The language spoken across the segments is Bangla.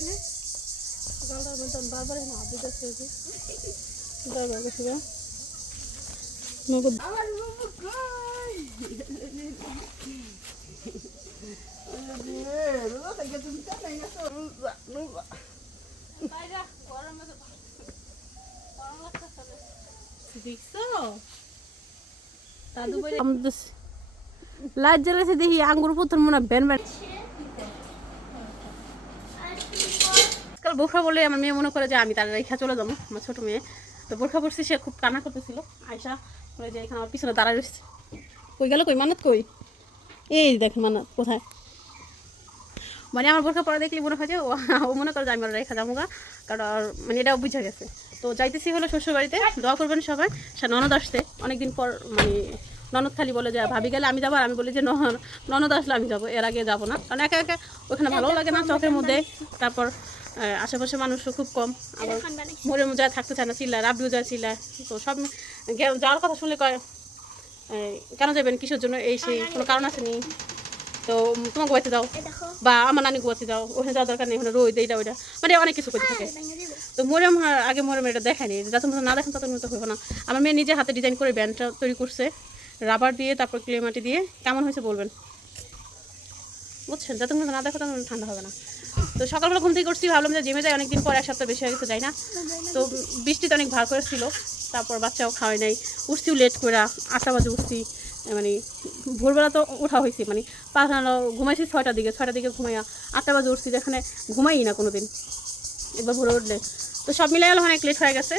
মধ্যে বারবার না হাত দিতে বারবার দেখছ? দাদু বলে আমাদের জ্বালাইছে দেখি আঙ্গুর পুত্র মনে হয় ব্যান ব্যান আজকাল বোরখা বলে আমার মেয়ে মনে করে যে আমি তার রেখা চলে যাব, আমার ছোট মেয়ে। তো বোরখা পড়ছি সে খুব কান্না করতেছিল। আয়সা বলে যে এখানে আমার পিছনে দাঁড়ায় রয়েছে। কই গেল কই? মানত কই? এই দেখ মানত কোথায়? মানে আমার বোরখা পরে দেখলে মনে হয় যে ও মনে করে যে আমি রেখা যাব গা, কারণ মানে এটা বুঝে গেছে। তো যাইতেছি হলো শ্বশুর বাড়িতে দোয়া করবেন সবাই। সে ননদ আসতে অনেকদিন পর মানে ননদ খালি বলে যে ভাবি গেলে আমি যাব, আর আমি বলি যে ননদ আসলে আমি যাব, এর আগে যাব না। কারণ একা একা ওখানে ভালো লাগে না চকের মধ্যে। তারপর আশেপাশে মানুষও খুব কম। আবার মোড়ের আর থাকতে চায় না চিল্লায় রাবিও যায় চিল্লায় তো সব যাওয়ার কথা শুনলে কয় কেন যাবেন? কিসের জন্য? এই সেই কোনো কারণ আছে নি? তো তোমাকে গোয়াতে যাও বা আমার নানি গোয়াতে যাও ওখানে যাওয়ার দরকার নেই ওখানে রোদ এইটা ওইটা। মানে অনেক কিছু করতে থাকে। তো মোরেম আগে মোরেম এটা দেখায়নি যত না দেখেন তত মতো হইব না। আমার মেয়ে নিজে হাতে ডিজাইন করে ব্যান্ডটা তৈরি করছে। রাবার দিয়ে তারপর ক্লে মাটি দিয়ে। কেমন হয়েছে বলবেন? বুঝছেন? যত না দেখো তখন ঠান্ডা হবে না। তো সকালবেলা ঘুম থেকে করছি ভাবলাম যে জিমে যাই, অনেকদিন পর এক সপ্তাহ বেশি হয়ে গেছে, যাই না। তো বৃষ্টিতে অনেক ভার করে ছিল তারপর বাচ্চাও খাওয়াই নাই। উঠছিও লেট করে, আটটা বাজে উঠছি মানে ভোরবেলা তো ওঠা হয়েছে মানে পাঁচ ঘুমাইছি ছয়টার দিকে ছয়টার দিকে ঘুমাইয়া আটটা বাজে উঠছি যেখানে ঘুমাই না কোনো দিন এবার ভোরে উঠলে। তো সব মিলাই গেলে অনেক লেট হয়ে গেছে।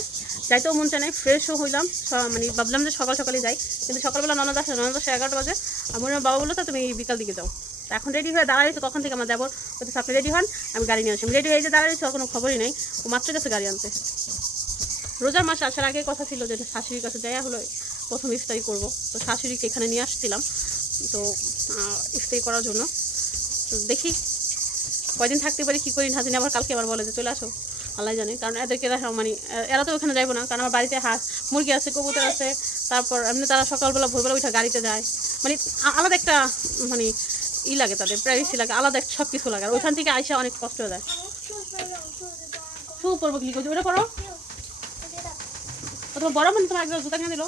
যাইতেও মন চায় ফ্রেশও হইলাম মানে ভাবলাম যে সকাল সকালে যাই, কিন্তু সকালবেলা ননদ আসে ননদ আসে এগারোটা বাজে আমার বাবা বলল, তো তুমি বিকাল দিকে যাও। এখন রেডি হয়ে দাঁড়াইছো, কখন থেকে আমার যাব? বলতে আপনি রেডি হন, আমি গাড়ি নিয়ে আসি। রেডি হয়ে যে দাঁড়াইছো, কোনো খবরই নেই। ও মাত্র গেছে গাড়ি আনতে। রোজার মাস আসার আগে কথা ছিল যে শাশুড়ির কাছে যাইয়া হলো, প্রথম ইফতারি করব। তো শাশুড়িকে এখানে নিয়ে আসছিলাম। তো ইফতারি করার জন্য। তো দেখি, কয়দিন থাকতে পারি, কী করি না জানি। আবার কালকে আবার বলে যে চলে আসো। আল্লাহ জানে। কারণ এদেরকে মানে এরা তো ওখানে যাইবো না। কারণ আমার বাড়িতে হাঁস, মুরগি আছে, কবুতর আছে। তারপর এমনি তারা সকালবেলা, ভোরবেলা উঠে গাড়িতে যায়। মানে আলাদা একটা মানে ই লাগে তাদের প্রাইভেসি লাগে আলাদা সব কিছু লাগে। আর ওইখান থেকে আইসা অনেক কষ্ট হয়ে যায়। শু পরবো কি করছি ওটা করো তোমার বড় মানে তোমার একজন জুতা কিনে দিল।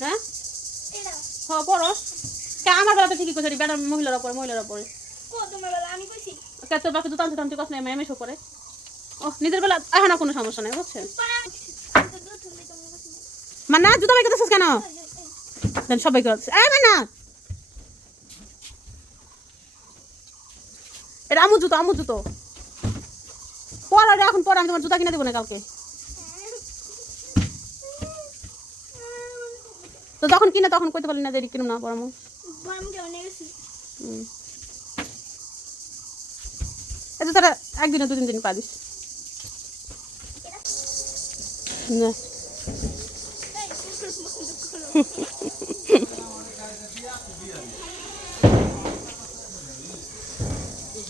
হ্যাঁ? হ্যাঁ পড়ো কে আমার বেলা তো ঠিকই করছে বেড়া মহিলার ওপরে মহিলার ওপরে। কে তোর বাকি জুতা আনছে তখন তুই কষ্ট নেই এমএসও করে ও নিজের বেলা এখন কোনো সমস্যা নেই বুঝছেন? মানে না জুতা বাইকে কেন? দেন সবাই করে এ এটা আমু জুতো আমু জুতো। পর এটা এখন পর আমি তোমার জুতা কিনে দেবো না কালকে। তো তখন কিনে তখন কইতে পারলি না যে কিনুম না এই তো তারা একদিনে দু তিন দিন পারিস না।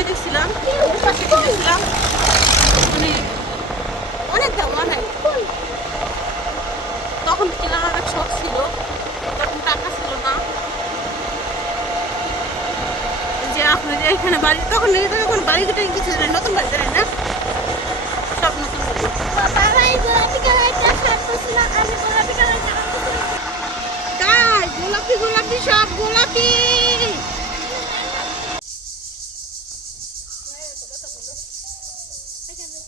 পারি কিনলাম মানে অনেক দাম, অনেক। তখন কেনার অনেক শখ ছিল, তখন টাকা ছিল না। যে আপনি যে এখানে বাড়ি, তখন বাড়ি দুটো কিছু নতুন বাড়ি জানেন না। সব নতুন বাড়ি। বাবাই গোলাপি। কালারটা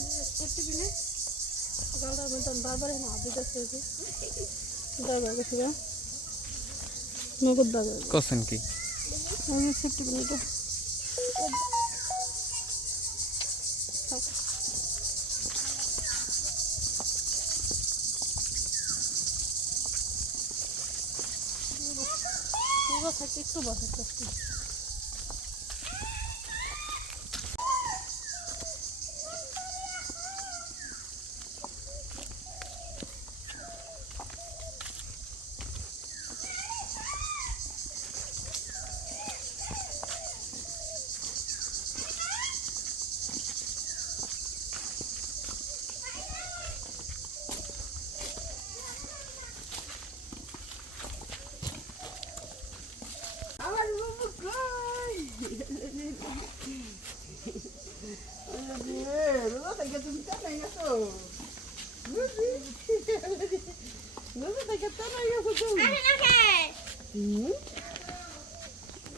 শার্ট পরছিল আমি গোলাপি কালারটা তাই গোলাপি গোলাপি সব গোলাপি নগদ দাদা কোসেন কি আমি ফিফটি মিনিট একটু বসে আমার বাবু কই রোজা থেকে তুমি কেন গেছো বুঝি রোজা থেকে কেন গেছো তুমি হুম?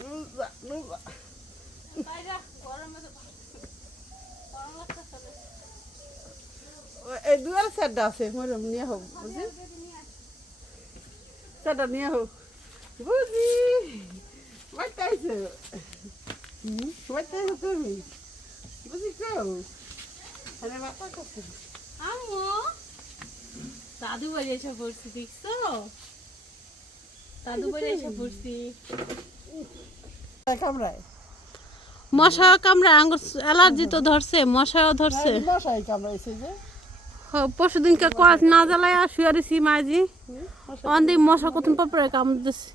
রোজা রোজা ও- সেটটা আছে মরম নিয়ে হোক বুঝি সেটটা নিয়ে হোক বুঝি বাড়িতে হুম? তুমি? বুঝি কেউ আরে বাপা কাছে আম্মু দাদু বাড়ি এসে পড়ছি দেখছ? দাদু বাড়ি এসে পড়ছি। কামড়ায়? মশা কামড়ে আঙ্গুর অ্যালার্জি তো ধরছে মশাও ধরছে। মশাই কামড়াইছে যে। পরশু দিনকে কয়েক না জ্বালায় আর শুয়ে দিছি মাঝি। অন্দি মশা কতক্ষণ পর কামড় দিচ্ছে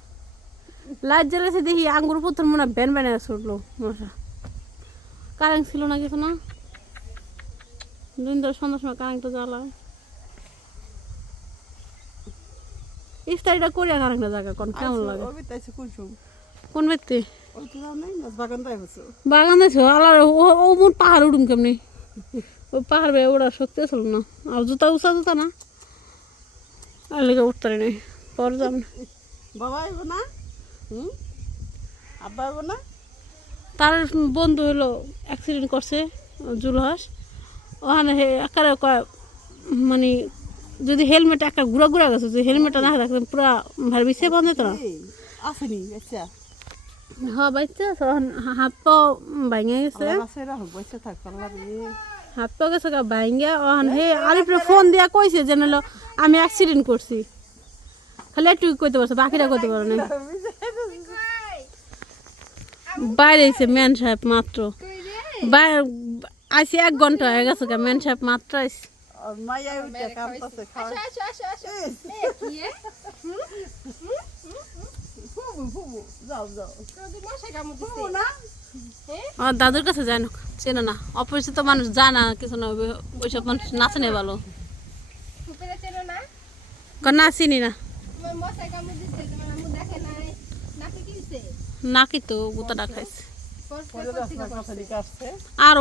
লাইট জ্বালাইছে দেখি আঙ্গুর প্রথম মনে ব্যান ব্যানে ছুটলো মশা। কারেন্ট ছিল না কিছু না? দিন ধরে সন্ধ্যার সময় কারেন্টটা জ্বালায়। ইফতারিটা করিয়া কারেন্টটা জায়গা কোন কেমন লাগে? তাইছে কুসুম কোন ব্যক্তি? বাগান দেখছ আলার ও মোট পাহাড় উঠুম কেমনি? ওই পাহাড় বেয়ে ওরা শক্তি ছিল না। আর জুতা উঁচা জুতা না। আর লেগে উঠতে নেই। পর যাম। না বাবা আইব না? হুম? আব্বা আইব না? তার বন্ধু হলো অ্যাক্সিডেন্ট করছে জুলহাস। ওখানে একারে কয় মানে যদি হেলমেট একটা ঘুরা ঘুরা গেছে যদি হেলমেটটা না থাকতো পুরা ভার বিছে বন্ধ হতো না। আসেনি আচ্ছা। হ্যাঁ তখন হাত পা ভাঙে গেছে। হাত পা গেছে ভাঙ্গা ওখান হে আলিপরে ফোন দিয়া কইছে যে নাহলে আমি অ্যাক্সিডেন্ট করছি খালি একটু কইতে পারছে বাকিটা কইতে পারে না? বাইরে এসে ম্যান সাহেব মাত্র আইসি এক ঘণ্টা হয়ে গেছে গা ম্যান সাহেব মাত্র আইসি মাইয়া উঠে কাম পাচ্ছে খাওয়া দাদুর কাছে যায় না চেনে না। অপরিচিত মানুষ যায় না কিছু না ওই- ওইসব মানুষ নাচনে ভালো। না চিনি না। নাকি তো গোতা খাইছে। আর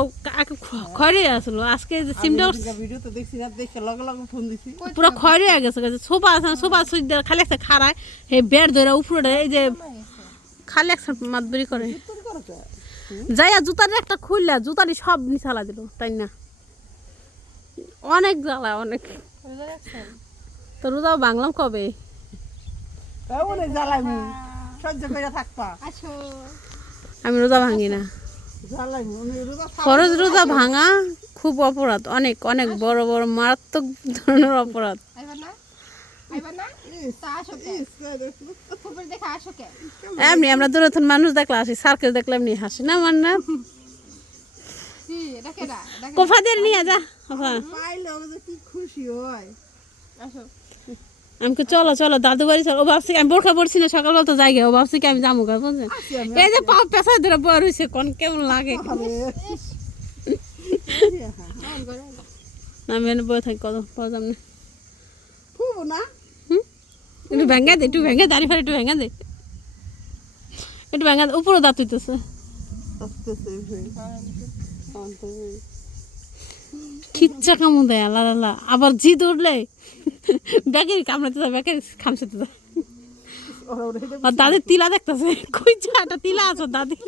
খড়ে আসলো। আজকে যে সিমটা উঠছে ভিডিও তো দেখছি না দেখে লগে লগে ফোন দিছি। পুরো খয়রে হয়ে গেছে সোফা আছে সোফা সুইচ দেওয়া খালি একটা খাড়ায় হে বেড় ধরে উপরে এই যে খালি একটা মাতবরি করে। যাইয়া জুতার একটা খুললা জুতারি সব নিচালা দিল তাই না? অনেক জ্বালা অনেক। তো রোজাও বাংলাম কবে? তাও সহ্য করে থাকবা। আসো। আমি রোজা ভাঙি না। আমি রোজা ভাঙা খুব অপরাধ, অনেক অনেক বড় বড় মারাত্মক ধরনের অপরাধ। এমনি আমরা দূরথন মানুষ দেখলে আসি সার্কেল দেখলে এমনি হাসি, না আমার না কি এটা কেডা এটা কেডা? কোফা। দিয়ে নিয়ে যা খুশি হয়। আসো আমি চলো চলো দাদু বাড়ি চলো। ও ভাবছি আমি বোরখা পড়ছি না সকালবেলা তো যাই গে। ও ভাবছি কি আমি যাব গা বুঝছেন এই যে পা পেশা ধরে বড় হয়েছে কোন কেমন লাগে। করে না আমি এনে বয়ে থাকি কত পাওয়া যাবে না। না? একটু ভেঙে দে একটু ভেঙে দাঁড়িয়ে ফেলে একটু ভেঙে দে। একটু ভেঙে উপরে দাঁত হইতেছে আসতেছে হয়ে শান্ত হয়ে খিচ্চা কামু দেয় আল্লাহ আল্লাহ আবার জিদ উঠলে ব্যাগের কামড়াতে যায় ব্যাগের খামসাতে যায়। ওরা ওরা আর দাদির তিলা দেখতেছে কুইজা একটা তিলা আছে দাদির।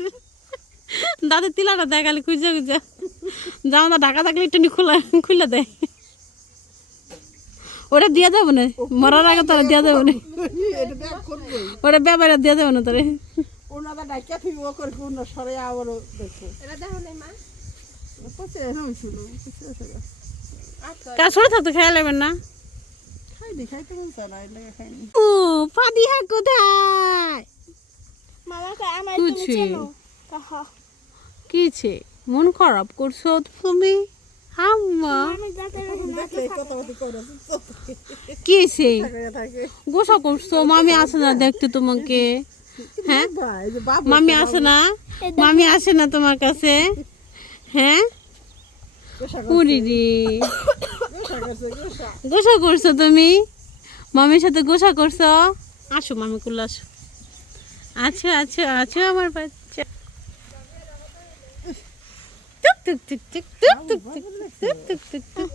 দাদির তিলাটা দেখালে কুইজা কুইজা জামা দা ঢাকা থাকলে একটু খোলা খুলে দেয়। ওটা দিয়ে দেবো না মরার আগে তোরা দিয়ে দেবো না। এটা দেখ করবোই ওটা ব্যাপারে দিয়ে দেবো না তোরে। ওনারা ডাইকা ফিরবো করে সরে আবারও দেখো এটা দেখো নাই মা। তা ছোট থাকতে খাই লাগবেন না। ও পাদি হা কোথায়? কিছু কিছে মন খারাপ করছ তুমি? আম্মা। কিছে গোসা করছ মামি আসে না দেখতে তোমাকে। হ্যাঁ? মামি আসে না? মামি আসে না তোমার কাছে? হ্যাঁ? গোসা করছে তুমি মামির সাথে গোসা করছ আসো মামি কুল্লা আসো আচ্ছা আচ্ছা আচ্ছা আমার বাচ্চা টুক টুক টুক টুক টুক টুক টুক টুক টুক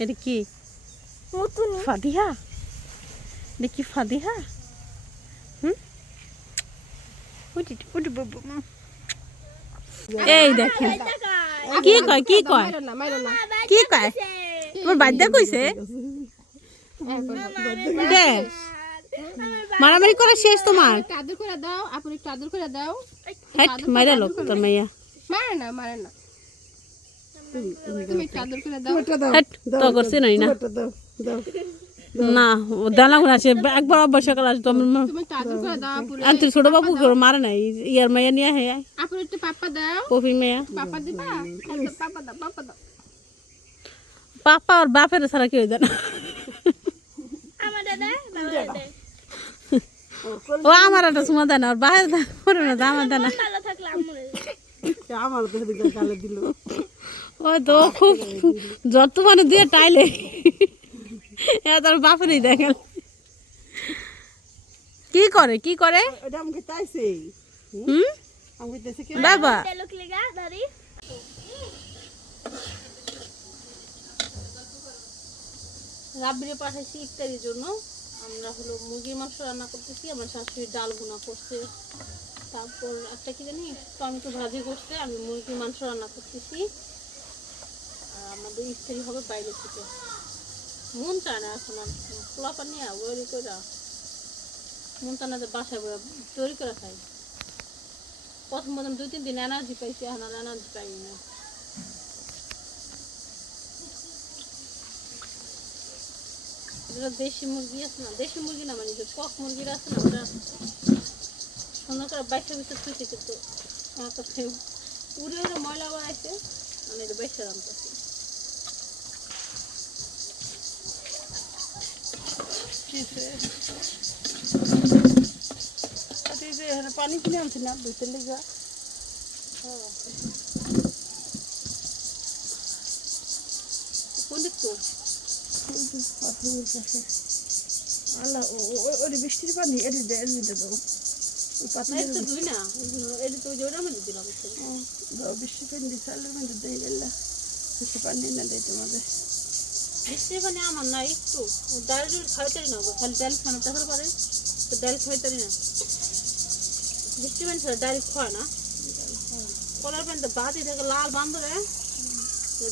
এটা কি ফাদিহা এটা কি ফাদিহা হুম উঠি উঠি বাবু এই দেখেন। কি কয় কি কয়? মাইরো না মাইরো না কি কয়? তোমার বাদ্যা কইছে? দে। মারামারি করা শেষ তোমার। আদর করে দাও আপনি একটু আদর করে দাও। হ্যাট মাইরা লোক তোর মাইয়া। মারে না মারে না। তুমি আদর করে দাও। হ্যাট তো করছে নাই না। দাও দাও। না দানা গুণ আছে। একবার অব্বার সকাল আসতো আমি ছোট বাবু মারে নাই ইয়ার মাইয়া নিয়ে হে কফি মেয়া পাপা আর বাপের সারা কেউ জানা ও আমার একটা সুমা দেয় না ওর বাহের করে না আমার দেয় ও তো খুব যত মানে দিয়ে টাইলে। তার বাপেরই দেখেন কি করে কি করে? বাবা। তেলক লেগা দাদি রাব্বিরে পাঠাইছি ইফতারির জন্য। আমরা হলো মুরগির মাংস রান্না করতেছি আমার শাশুড়ি ডাল ভুনা করছে। তারপর একটা কি জানি টমেটো ভাজি করছে আমি মুরগির মাংস রান্না করতেছি। আর আমাদের ইফতারি হবে বাইরে থেকে। মন চায় না করে মন তৈরি করে খাই। প্রথম প্রথম দুই তিন দিন এনার্জি পাইছি, এখন আর এনার্জি পাইনি না। দেশি মুরগি আছে না? দেশি মুরগি না মানে যে কক মুরগিটা আছে না, ওটা সুন্দর করে বাইশে ভিতরে কিন্তু। আমার কাছে উড়ে উড়ে ময়লা বানাইছে, আমি এটা ফ্রিজে ফ্রিজে এখানে পানি কিনে আনছি না দুই তিন লিটার কোন দিক তো আল্লাহ ওই বৃষ্টির পানি এটি এটি দেবো। বৃষ্টি। পানি দিয়ে চালের মধ্যে দিয়ে গেল পানি না দেয় তোমাদের মানে আমার না, একটু ডাল ডুল খাইতারি না খালি ডাল খানো তাহলে পারে তো ডাল খাইতারি না। বৃষ্টি মানে ছাড়া ডাল খায় না। কলার প্যান্টটা বাতি থেকে, লাল বান্ধবে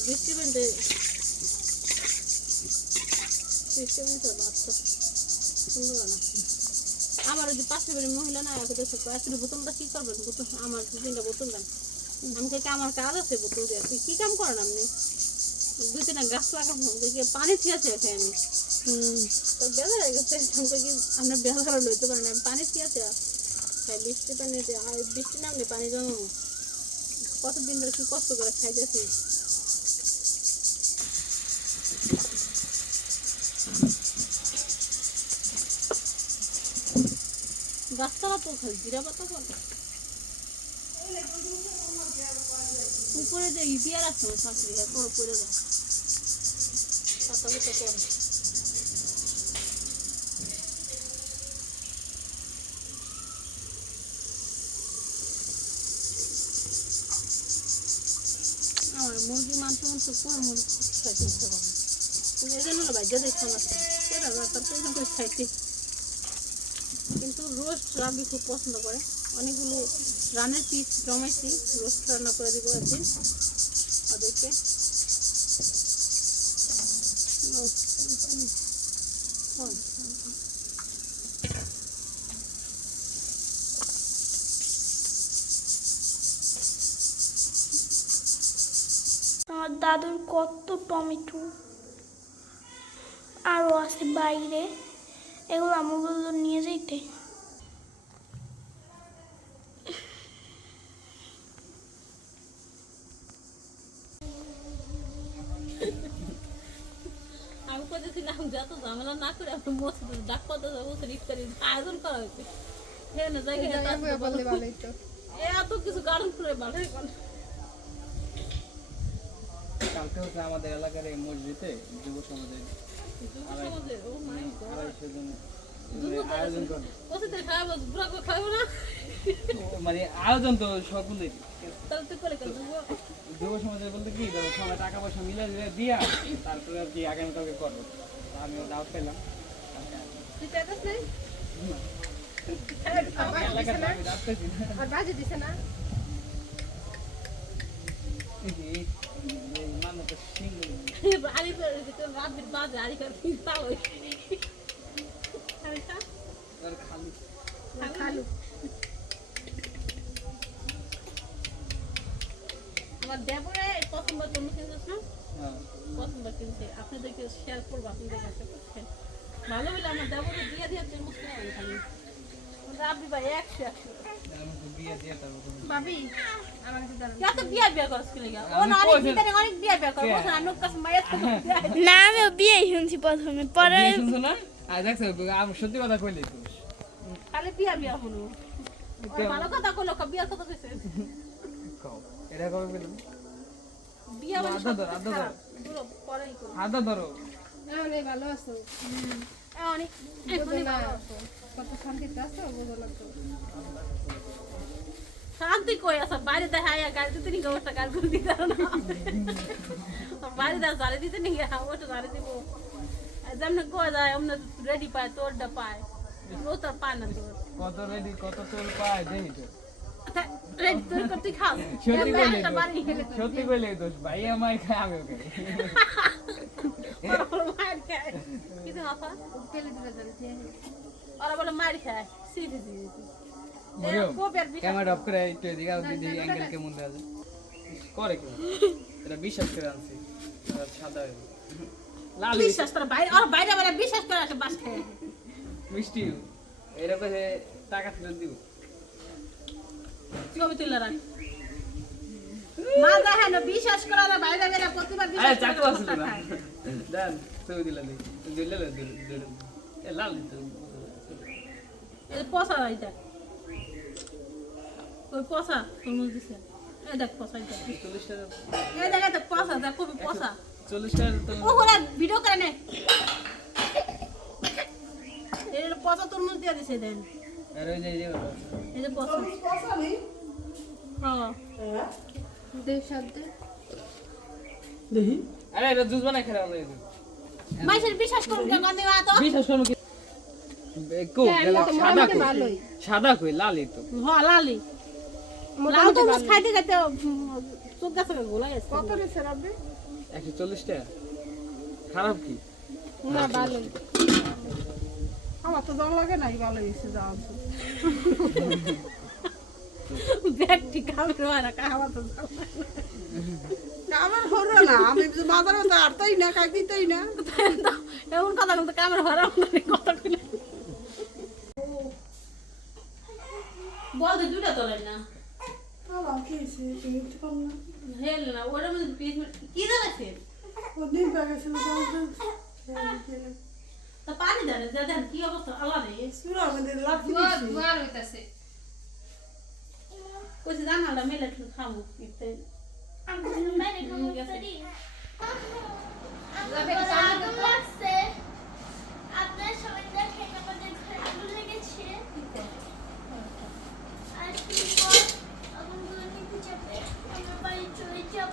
বৃষ্টি প্যান্টে বৃষ্টি প্যান্ট ছাড়া বাচ্চা সুন্দর না। আমার ওই যে পাশের বাড়ির মহিলা না এক দেশে আসলে বোতলটা কি করবেন? বোতল আমার দু বোতল দেন আমি কে আমার কাজ আছে, বোতল দিয়ে। কি কাম করেন আপনি? দুই তিনটা গাছ লাগাবো দেখে পানি থিয়াছে এখানে আমি। তো বেজার হয়ে গেছে কি আমরা বেজার লইতে পারেন আমি পানি থিয়াছে খাই বৃষ্টি পানিতে আর বৃষ্টি নামলে পানি জমাবো কতদিন ধরে কি কষ্ট করে খাইতেছি। গাছতলা তো খাই জিরা পাতা বলে উপরে যে ইপিয়ার আছে চাকরি পরে পড়ে যায় মতো পরে আমার মুরগি মাংস মাংস কোনো মুরগি খাইতে ইচ্ছে করে তুমি এই জন্য ভাই যদি খাওয়া সেটা তারপরে থেকে খাইতে কিন্তু রোস্ট রাবি খুব পছন্দ করে অনেকগুলো রানের পিস জমাইছি রোস্ট রান্না করে দিব একদিন ওদেরকে ও, ও, আমার দাদুর কত টমেটো। আরও আছে বাইরে। এগুলো আমার বলল নিয়ে যেতে আমি করেছিলাম যত ঝামেলা আয়োজন করা হয়েছে। হ্যাঁ না জায়গায় বললে ভালোই তো। এত কিছু গার্ডেন করে ভালো কালকে হচ্ছে আমাদের এলাকার এই মসজিদে যুব সমাজের আড়াইশো জন মানে আয়োজন মানে তো সকলের যুব সমাজের বলতে কি সবাই টাকা পয়সা মিলে দিয়ে দিয়া তারপরে আর কি আগামীকালকে করব। আমিও দাওয়াত পেলাম। আমার প্রথমবার হ্যাঁ প্রথমবার কিনছে। আপনাদেরকে শেয়ার করব আপনাদের কাছে। ভালো হলে আমার দেবরে দিয়ে দিয়ে তুই মুশকিল হবে খালি। রাবি ভাই একশো বিয়ে। ভাবি বিয়া বিয়া না বিয়া বিয়া? আমি বিয়ে শুনছি প্রথমে। পরে সত্যি কথা কইলি খালি বিয়া বিয়া হলো। ভালো কথা কইলো কা বিয়ার কথা কইছে? এটা কবে বিয়া মানে আদা ধর, আদা ধর। খারাপ। পুরো পরেই করো। হাতটা ধরো। ভালো আছো। শান্তি কই আছে? বাইরে দেখা আয়া গাড়ি দিতে নি গোটা গাড়ি গুলো দিতে বাইরে দা জারে দিতে নি ওটা জারে দিব। যেমন কই যায় অমনে রেডি পায় তোরটা পায়। ও তোর পায় না তোর। কত রেডি কত তোর পায় দেই তো। সত্যি কইলে দোষ। ভাই দিলে ওরা বলে মার খায়। সিধে ক্যামেরা অফ করে একটু এদিকে দিদি অ্যাঙ্গেল কেমন যায়। করে কি? এটা বিশ্বাস করে আনছি। সাদা লাল বিশ্বাস করে বাইরে বাইরে বাইরে বিশ্বাস করে আসে বাস খায়। মিষ্টি। এরকম টাকা ফেরত দিব। ছবি তুলে রাখ। মা দেখেন বিশ্বাস করে না বাইরে বাইরে প্রতিবার বিশ্বাস চাকু আছে দেন ছবি দিলা দিই দিলে দিলে এ লাল দিতে এই পচা এটা ওই পচা তরমুজ দিছে। এই দেখ পচা এটা চল্লিশ টাকা। এই দেখ এটা পচা দেখ খুবই চল্লিশ টাকা ওরা ভিডিও করে নে। এই পচা তরমুজ দিয়ে দিছে দেন। হ্যাঁ। সাথে আরে এটা জুস বানাই খেলা হলো মাইসের বিশ্বাস করুন কেন? গন্ধি তো বিশ্বাস করো কি কো সাদা কই? সাদা কই? লালই তো। হ্যাঁ লালি লাল তরমুজ খাইতে খাইতে চোখ গাছে গোলা গেছে। কত টাকা খারাপ কি? না ভালোই। আমার তো দম লাগে নাই ভালো হয়েছে যাওয়া ব্যক্তি কামড় মারা খাওয়া তো আমার হলো না আমি বাজারে তো আটতাই না কাক দিতেই না। এমন কথা বলতে কামড় ভরা কথা কইলে বল দে দুটা তোলেন না। বাবা খেয়েছে খেতে হেল না ওটা কি দাঁড়াচ্ছে ও দিন পেয়েছিল তা পানি দেন যা দেন কি অবস্থা আল্লাহ রে সুরা আমাদের দুয়ার দুয়ার হইতাছে কইছি জানালটা মেলে একটু খাব একটু আপনার সবাই দেখেন আমাদের ঘরে আগুন লেগেছে আর এরপর আগুনগুলো নিতে যাবে আমরা বাড়ি চলে যাব